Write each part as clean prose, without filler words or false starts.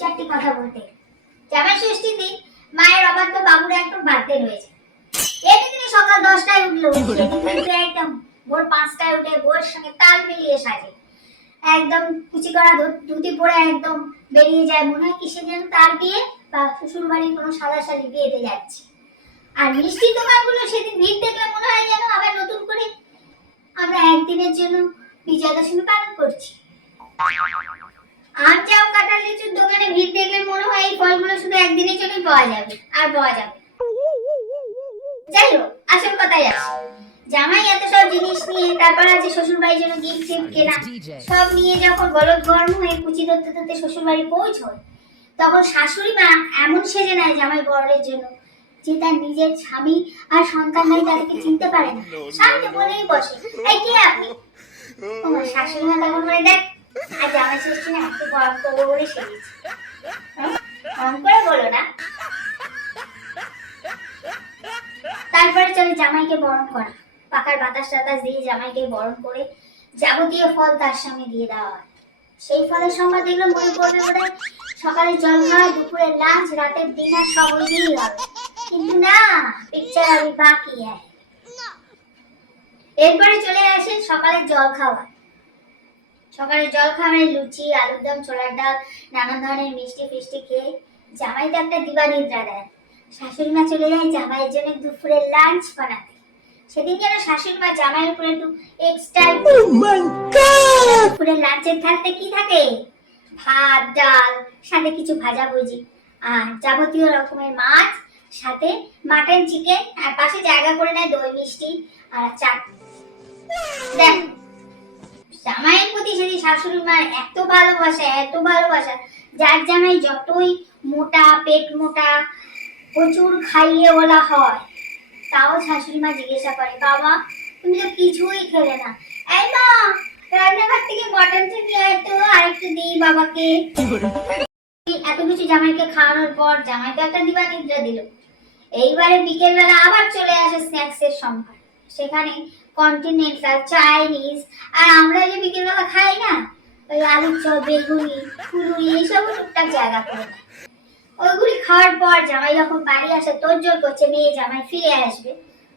চারটি কথা বলতে। জামাই ষষ্ঠীর দিন মায়ের অবাধ্য বাবুর একদম বার্থডে রয়েছে। এদিন সকাল 10টায় উঠলো, সেদিন কিন্তু একদম ভোর 5টায় উঠে বউয়ের সঙ্গে তাল মিলিয়ে সাজে, একদম কুচি করা ধুতি পরে একদম বেরিয়ে যায়, মনে হয় কিসের যেন তার বিয়ে বা শ্বশুর বাড়ির কোনো সাদাশালি বিয়েতে যাচ্ছে। আর মিষ্টির দোকানগুলো সেদিন ভিড় দেখলে মনে হয় যেন আবার নতুন করে আমরা একদিনের জন্য বিজয়া দশমী পালন করছি। আম জাম কাঁঠাল লিচুর দোকানে ভিড় দেখলে মনে হয় এই ফলগুলো শুধু একদিনের জন্যই পাওয়া যাবে আর পাওয়া যাবে। যাই হোক, আসল কথাই আসে। জামাই এত সব জিনিস নিয়ে, তারপর আছে শ্বশুর বাড়ির জন্য গিফট কেনা, সব নিয়ে যখন গলদ গরম হয়ে কুচি ধরতে ধরতে শ্বশুর বাড়ি পৌঁছয়, তখন শাশুড়ি মা এমন সেজে নেয় জামাই বরের জন্য যে তার নিজের স্বামী আর সন্তান নাই তাদেরকে চিনতে পারে না। স্বামীকে বলেই বসে, এই কে আপনি? তোমার শাশুড়ি মা তখন বলে, দেখ আজ জামাই ষষ্ঠী না, একটু গরম করবো বলে সেজেছি। গরম করে বলো না। তারপরে চলে জামাইকে বরণ করা। পাখার বাতাস টাতাস দিয়ে জামাইকে বরণ করে যাবতীয় ফল তার সামনে দিয়ে দেওয়া হয়। সেই ফলের সংখ্যা দেখলে মনে পড়বে বোধহয় সকালে জল খাওয়া, দুপুরের লাঞ্চ, রাতের ডিনার সব ওই দিয়েই হবে। কিন্তু না, পিকচার আরো বাকি হ্যাঁ। এরপরে চলে আসে সকালের জল খাওয়া। সকালের জল খাওয়ায় লুচি, আলুর দম, ছোলার ডাল, নানা ধরনের মিষ্টি ফিষ্টি খেয়ে জামাই তো একটা দিবানিদ্রা দেয়। শাশুড়ি মা চলে যায় জামাইয়ের জন্য দুপুরের লাঞ্চ বানাতে। সেদিন যেন শাশুড়ি মা জামাইয়ের উপরে একটু এক্সট্রা। দুপুরের লাঞ্চের থালতে কি থাকে? ভাত, ডাল, সাথে কিছু ভাজা ভুজি আর যাবতীয় রকমের মাছ, সাথে মাটন, চিকেন, আর পাশে জায়গা করে নেয় দই মিষ্টি আর চাটনি। দেখ, জামাইয়ের প্রতি সেদিন শাশুড়ি মার এত ভালোবাসা, যার জামাই যতই মোটা, পেট মোটা, প্রচুর খাইয়ে বলা হয়, তাও শাশুড়ি মা জিজ্ঞাসা করে, বাবা তুমি তো কিছুই খেলে না, এই মা রান্নাঘর থেকে মটনটা নিয়ে আয় তো, আরেকটু দিই বাবাকে। এত কিছু জামাইকে খাওয়ানোর পর জামাই তো একটা দিবানিদ্রা দিল। এইবারে বিকেল বেলা আবার চলে আসে স্ন্যাক্স এর সম্ভার। সেখানে কন্টিনেন্টাল, চাইনিজ, আর আমরা যে বিকেল বেলা খাই না, ওই আলুর চপ, বেগুনি, ফুলুরি, এইসব টুকটাক জায়গা করে নেয়। ওইগুলি খাওয়ার পর জামাই যখন বাড়ি আসে, তোড়জোড় করছে মেয়ে জামাই ফিরে আসবে,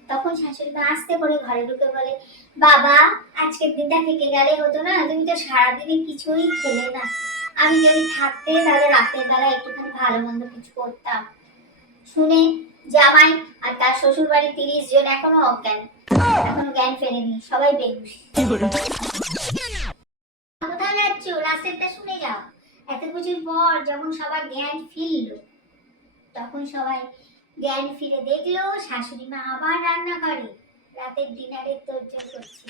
তখন শাশুড়ি মা আস্তে করে ঘরে ঢুকে বলে, বাবা আজকের দিনটা থেকে গেলে হতো না, তুমি তো সারাদিনে কিছুই খেলে না, আমি যদি থাকতে তাহলে রাতের বেলা একটুখানি ভালো মন্দ কিছু করতাম। শুনে জামাই আর তার শ্বশুর বাড়ির 30 জন এখনো অজ্ঞান, এখনো জ্ঞান ফেরেনি, সবাই বেহুশ। কোথায় যাচ্ছ? রাস্তাটা শুনে যাও। এত কিছুর পর যখন সবার জ্ঞান ফিরল, তখন সবাই জ্ঞান ফিরে দেখলো শাশুড়ি মা আবার রান্না করে রাতের ডিনারের তোড়জোড় করছে।